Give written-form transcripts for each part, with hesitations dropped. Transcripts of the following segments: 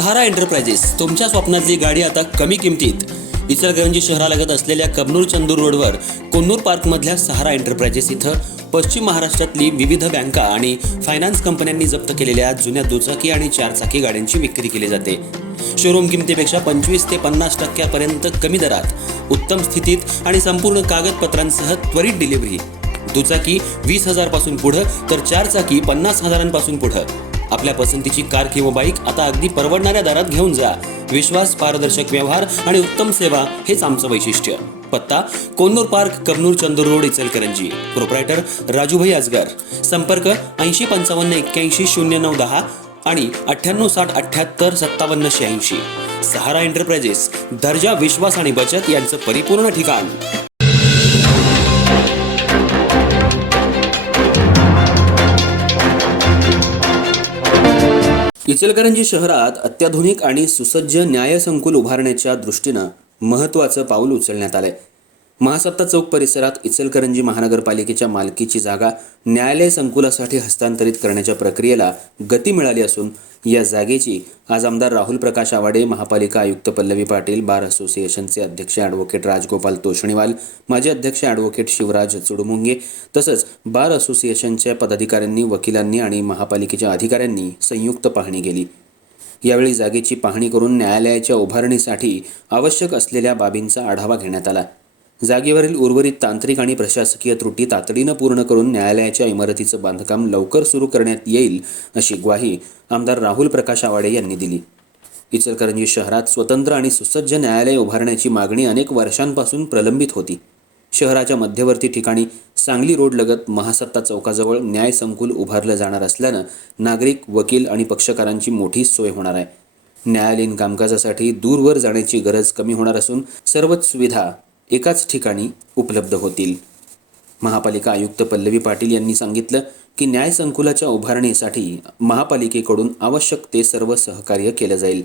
सहारा enterprises तुमच्या स्वप्नातली गाडी आता कमी किमतीत. इचलकरंजी शहरालगत असलेल्या कबनूर चंदूर रोडवर कोन्नूर पार्कमधल्या सहारा एंटरप्राइजेस इथं पश्चिम महाराष्ट्रातली विविध बँका आणि फायनान्स कंपन्यांनी जप्त केलेल्या जुन्या दुचाकी आणि चारचाकी गाड्यांची विक्री केली जाते. शोरूम किमतीपेक्षा 25 ते 50% कमी दरात, उत्तम स्थितीत आणि संपूर्ण कागदपत्रांसह त्वरित डिलिव्हरी. दुचाकी 20,000 पासून पुढे तर चारचाकी 50,000 पुढे. आपल्या पसंतीची कार किंवा बाईक आता अगदी परवडणाऱ्या दरात घेऊन जा. विश्वास, पारदर्शक व्यवहार आणि उत्तम सेवा हेच आमचं वैशिष्ट्य. पत्ता Konnur park, Kabnur Chandur road, Ichalkaranji. Proprietor Rajubhai Ajgar. संपर्क 8055810910 आणि 9860785786. सहारा एंटरप्राइजेस, दर्जा, विश्वास आणि बचत यांचं परिपूर्ण ठिकाण. इचलकरंजी शहरात अत्याधुनिक आणि सुसज्ज न्यायसंकुल उभारण्याच्या दृष्टीनं महत्त्वाचं पाऊल उचलण्यात आलंय. महासत्ता चौक परिसरात इचलकरंजी महानगरपालिकेच्या मालकीची जागा न्यायालय संकुलासाठी हस्तांतरित करण्याच्या प्रक्रियेला गती मिळाली असून या जागेची आज आमदार राहुल प्रकाश आवाडे, महापालिका आयुक्त पल्लवी पाटील, बार असोसिएशनचे अध्यक्ष ॲडव्होकेट राजगोपाल तोषणीवाल, माजी अध्यक्ष ॲडव्होकेट शिवराज चुडमुंगे तसंच बार असोसिएशनच्या पदाधिकाऱ्यांनी, वकिलांनी आणि महापालिकेच्या अधिकाऱ्यांनी संयुक्त पाहणी केली. यावेळी जागेची पाहणी करून न्यायालयाच्या उभारणीसाठी आवश्यक असलेल्या बाबींचा आढावा घेण्यात आला. जागेवरील उर्वरित तांत्रिक आणि प्रशासकीय त्रुटी तातडीनं पूर्ण करून न्यायालयाच्या इमारतीचं बांधकाम लवकर सुरू करण्यात येईल अशी ग्वाही आमदार राहुल प्रकाश आवाडे यांनी दिली. इचलकरंजी शहरात स्वतंत्र आणि सुसज्ज न्यायालय उभारण्याची मागणी अनेक वर्षांपासून प्रलंबित होती. शहराच्या मध्यवर्ती ठिकाणी सांगली रोड लगत महासत्ता चौकाजवळ न्याय संकुल उभारलं जाणार असल्यानं नागरिक, वकील आणि पक्षकारांची मोठी सोय होणार आहे. न्यायालयीन कामकाजासाठी दूरवर जाण्याची गरज कमी होणार असून सर्वच सुविधा एकाच ठिकाणी उपलब्ध होतील. महापालिका आयुक्त पल्लवी पाटील यांनी सांगितलं की न्याय संकुलाच्या उभारणीसाठी महापालिकेकडून आवश्यक ते सर्व सहकार्य केलं जाईल.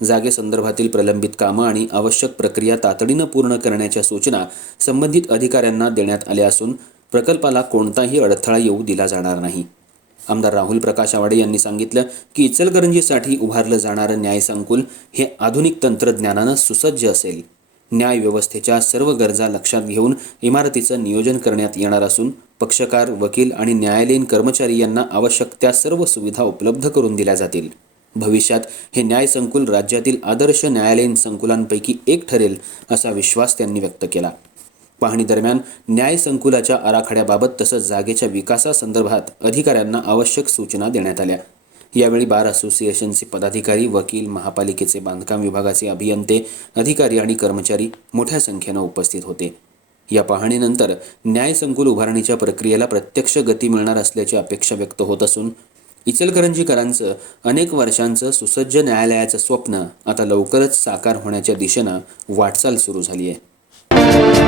जागेसंदर्भातील प्रलंबित कामं आणि आवश्यक प्रक्रिया तातडीनं पूर्ण करण्याच्या सूचना संबंधित अधिकाऱ्यांना देण्यात आल्या असून प्रकल्पाला कोणताही अडथळा येऊ दिला जाणार नाही. आमदार राहुल प्रकाश आवाडे यांनी सांगितलं की इचलकरंजीसाठी उभारलं जाणारं न्याय संकुल हे आधुनिक तंत्रज्ञानानं सुसज्ज असेल. न्याय व्यवस्थेच्या सर्व गरजा लक्षात घेऊन इमारतीचं नियोजन करण्यात येणार असून पक्षकार, वकील आणि न्यायालयीन कर्मचारी यांना आवश्यक त्या सर्व सुविधा उपलब्ध करून दिल्या जातील. भविष्यात हे न्याय संकुल राज्यातील आदर्श न्यायालयीन संकुलांपैकी एक ठरेल असा विश्वास त्यांनी व्यक्त केला. पाहणी दरम्यान न्याय संकुलाच्या आराखड्याबाबत तसंच जागेच्या विकासासंदर्भात अधिकाऱ्यांना आवश्यक सूचना देण्यात आल्या. यावेळी बार असोसिएशनचे पदाधिकारी, वकील, महापालिकेचे बांधकाम विभागाचे अभियंते, अधिकारी आणि कर्मचारी मोठ्या संख्येनं उपस्थित होते. या पाहणीनंतर न्याय संकुल उभारणीच्या प्रक्रियेला प्रत्यक्ष गती मिळणार असल्याची अपेक्षा व्यक्त होत असून इचलकरंजीकरांचं अनेक वर्षांचं सुसज्ज न्यायालयाचं स्वप्न आता लवकरच साकार होण्याच्या दिशेनं वाटचाल सुरू झाली आहे.